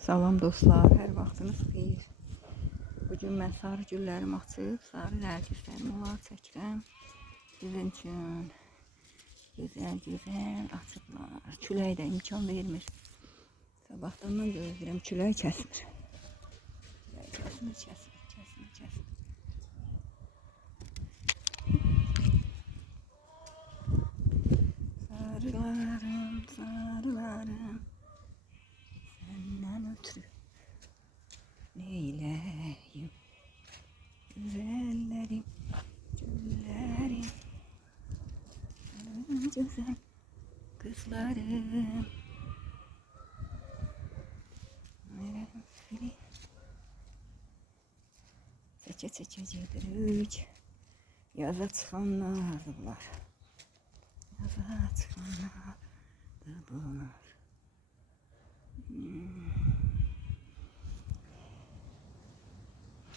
Salam dostlar, hər vaxtınız xeyir. Bugün mən sarı güllərimi açıb, sarı nərgislərimi onlar çəkirəm. Sizin üçün gözəl açıblar. Külək də imkan vermir. Sabahdan mən gözləyirəm, külək kəsmir. Kəsmir. Sarılarım. Senden ötürü neyleyim güzellerim, güllerim, güzel kızlarım. Çeke gidirik, yaza çıxanlardır bunlar. Yaza çıxanlardır bunlar.